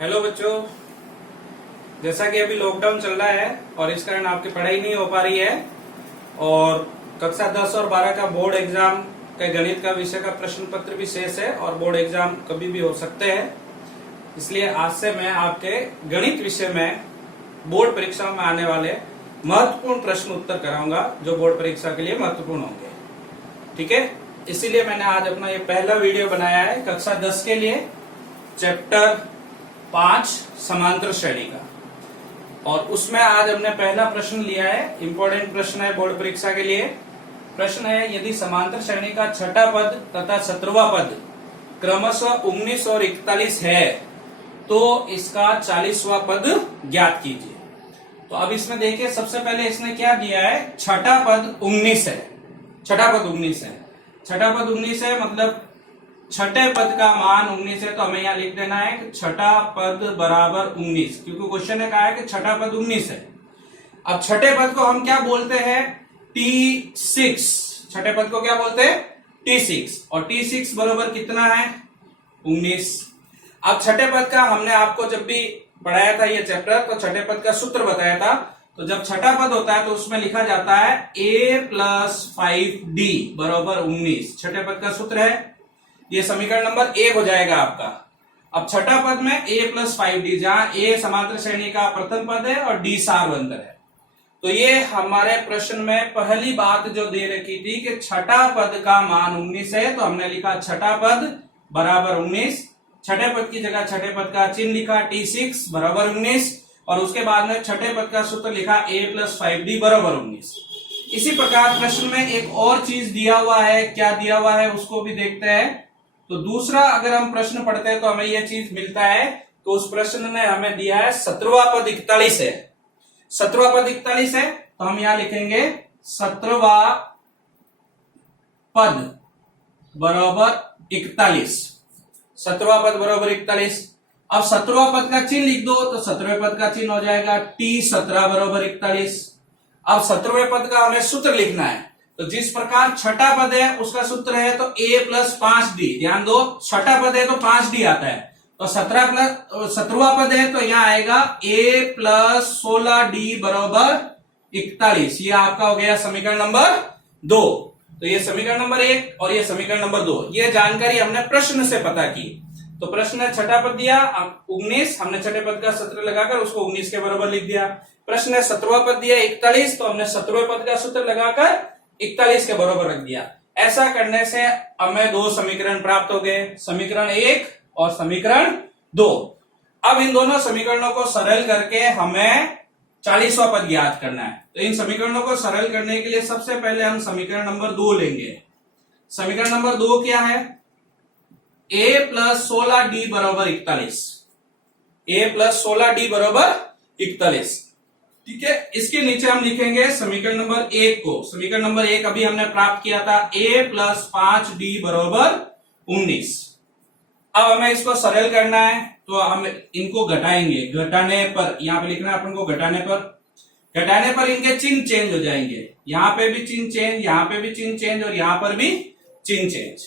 Hello बच्चों, जैसा कि अभी लॉकडाउन चल रहा है और इस कारण आपकी पढ़ाई नहीं हो पा रही है और कक्षा 10 और 12 का बोर्ड एग्जाम के गणित का विषय का प्रश्न पत्र भी शेष है और बोर्ड एग्जाम कभी भी हो सकते हैं। इसलिए आज से मैं आपके गणित विषय में बोर्ड परीक्षा में आने वाले महत्वपूर्ण प्रश्न उत्तर कराऊंगा जो बोर्ड परीक्षा के लिए महत्वपूर्ण होंगे। ठीक है, इसीलिए मैंने आज अपना ये पहला वीडियो बनाया है कक्षा 10 के लिए, चैप्टर 5 समांतर श्रेणी का। और उसमें आज हमने पहला प्रश्न लिया है, इंपॉर्टेंट प्रश्न है बोर्ड परीक्षा के लिए। प्रश्न है, यदि समांतर श्रेणी का छठा पद तथा 17वां पद क्रमशः 19 और 41 है तो इसका 40वां पद ज्ञात कीजिए। तो अब इसमें देखिए, सबसे पहले इसने क्या दिया है, छठा पद 19 है। छठा पद 19 है, छठा पद 19 है मतलब छठे पद का मान 19 है, तो हमें यहां लिख देना है कि छठा पद बराबर 19, क्योंकि क्वेश्चन ने कहा है कि छठा पद 19 है। अब छठे पद को हम क्या बोलते हैं, T6। छठे पद को क्या बोलते हैं, T6। और T6 बराबर कितना है, 19। अब छठे पद का हमने आपको जब भी पढ़ाया था ये चैप्टर, तो छठे पद का सूत्र बताया था। तो जब छठा पद होता है तो उसमें लिखा जाता है a + 5d बराबर 19। छठे पद का सूत्र है, ये समीकरण नंबर 1 हो जाएगा आपका। अब छठा पद में a + 5d, जहां a समांतर श्रेणी का प्रथम पद है और d सार्वंतर है। तो ये हमारे प्रश्न में पहली बात जो दे रखी थी कि छठा पद का मान 19 है, तो हमने लिखा छठा पद बराबर 19। छठे पद की जगह छठे पद का चिन्ह लिखा T6 बराबर 19 और उसके बाद में छठे पद का सूत्र लिखा a + 5d बराबर 19। इसी प्रकार प्रश्न में एक और चीज दिया हुआ है, क्या दिया हुआ है उसको भी देखते हैं। तो दूसरा अगर हम प्रश्न पढ़ते हैं तो हमें यह चीज मिलता है, तो उस प्रश्न ने हमें दिया है 17वां पद 41 है। 17वां पद 41 है, तो हम यहां लिखेंगे 17वां पद बराबर 41। 17वां पद बराबर 41। अब 17वां पद का चिन्ह लिख दो, तो 17वें पद का चिन्ह हो जाएगा T17 बराबर 41। अब 17वें पद का हमें सूत्र लिखना है, तो जिस प्रकार छठा पद है उसका सूत्र है तो a + 5d। ध्यान दो, छठा पद है तो 5d आता है, तो 17वां पद है तो यहां आएगा a + 16d बराबर 41। ये आपका हो गया समीकरण नंबर 2। तो ये समीकरण नंबर 1 और ये समीकरण नंबर 2, ये जानकारी हमने प्रश्न से पता की। तो प्रश्न ने छठा पद दिया 19, हमने छठे पद का सूत्र लगाकर उसको 19 के बराबर लिख दिया। प्रश्न ने 17वां पद दिया 41, तो हमने 17वें पद का सूत्र लगाकर 41 के बराबर रख दिया। ऐसा करने से हमें 2 समीकरण प्राप्त हो गए, समीकरण 1 और समीकरण 2। अब इन दोनों समीकरणों को सरल करके हमें 40वां पद ज्ञात करना है। तो इन समीकरणों को सरल करने के लिए सबसे पहले हम समीकरण नंबर 2 लेंगे। समीकरण नंबर 2 क्या है, a + 16d बराबर 41। a + 16d बराबर 41। ठीक है, इसके नीचे हम लिखेंगे समीकरण नंबर 1 को। समीकरण नंबर 1 अभी हमने प्राप्त किया था, a + 5d बराबर 19। अब हमें इसको सरल करना है, तो हम इनको घटाएंगे। घटाने पर यहां पे लिखना है अपन को, घटाने पर इनके चिन्ह चेंज हो जाएंगे। यहां पे भी चिन्ह चेंज, यहां पे भी चिन्ह चेंज और यहां पर भी चिन्ह चेंज।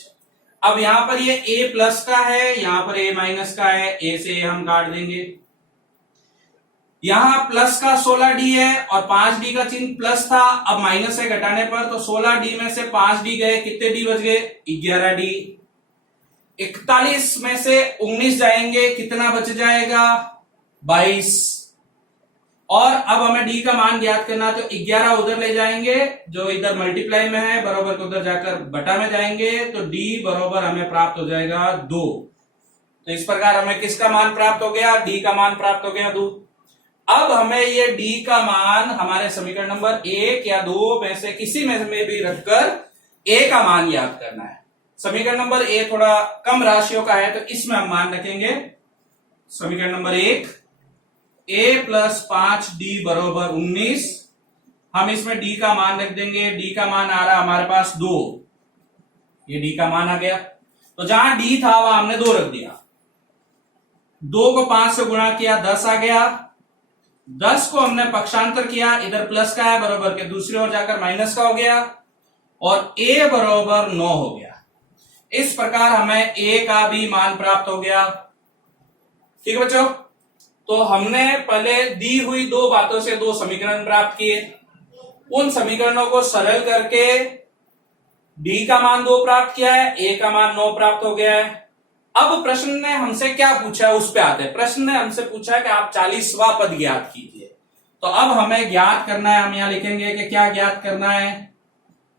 अब यहां पर ये a+ का है, यहां पर a- का है, a से हम काट देंगे। यहां प्लस का 16d है और 5d का चिन्ह प्लस था, अब माइनस है घटाने पर, तो 16d में से 5d गए, कितने d बच गए, 11d। 41 में से 19 जाएंगे, कितना बच जाएगा, 22। और अब हमें d का मान ज्ञात करना, तो 11 उधर ले जाएंगे, जो इधर मल्टीप्लाई में है, बराबर को उधर जाकर बटा में जाएंगे, तो d बराबर हमें प्राप्त हो जाएगा 2। तो इस प्रकार हमें किसका मान प्राप्त हो गया, d का मान प्राप्त हो गया 2। अब हमें ये d का मान हमारे समीकरण नंबर 1 या 2 में से किसी में भी रखकर a का मान याद करना है। समीकरण नंबर 1 थोड़ा कम राशियों का है, तो इसमें हम मान रखेंगे समीकरण नंबर 1 a + 5d बराबर 19। हम इसमें d का मान रख देंगे, d का मान आ रहा हमारे पास 2। ये d का मान आ गया, तो जहां d था वहां हमने 2 रख दिया। 2 को 5 से गुणा किया, 10 आ गया। 10 को हमने पक्षांतर किया, इधर प्लस का है बराबर के दूसरी ओर जाकर माइनस का हो गया और a बराबर 9 हो गया। इस प्रकार हमें a का भी मान प्राप्त हो गया। ठीक है बच्चों, तो हमने पहले दी हुई दो बातों से दो समीकरण प्राप्त किए, उन समीकरणों को सरल करके डी का मान 2 प्राप्त किया है, ए का मान 9 प्राप्त हो गया है। अब प्रश्न ने हमसे क्या पूछा है उस पे आते हैं। प्रश्न ने हमसे पूछा है कि आप 40वां पद ज्ञात कीजिए। तो अब हमें ज्ञात करना है, हम यहां लिखेंगे कि क्या ज्ञात करना है,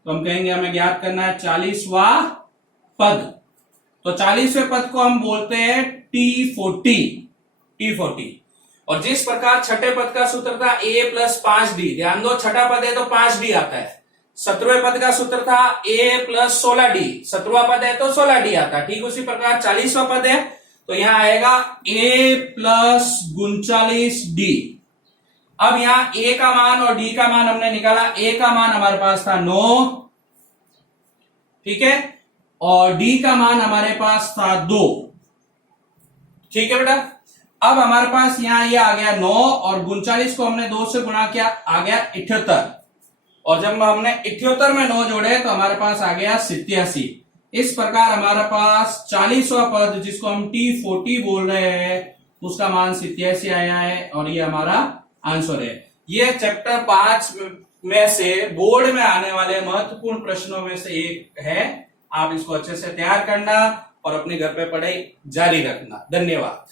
तो हम कहेंगे हमें ज्ञात करना है 40वां पद। तो 40वें पद को हम बोलते हैं T40। और जिस प्रकार छठे पद का सूत्र था a प्लस 5d, ध्यान दो छठा पद है तो 5d आता है। 17वें पद का सूत्र था a प्लस 16d, 17वां पद है तो 16d आता है। ठीक उसी प्रकार 40वां पद है तो यहां आएगा a प्लस 39d। अब यहां a का मान और d का मान हमने निकाला। a का मान हमारे पास था 9, ठीक है, और d का मान हमारे पास था 2। ठीक है बेटा, अब हमारे पास यहां ये आ गया 9 और 39 को हमने 2 से गुणा किया, आ गया 78। और जब हमने 78 में 9 जोड़े तो हमारे पास आ गया 87। इस प्रकार हमारे पास 40वां पद जिसको हम T40 बोल रहे हैं उसका मान 87 आया है और ये हमारा आंसर है। ये चैप्टर 5 में से बोर्ड में आने वाले महत्वपूर्ण प्रश्नों में से एक है। आप इसको अच्छे से तैयार करना और अपने घर पे पढ़ाई जारी रखना। धन्यवाद।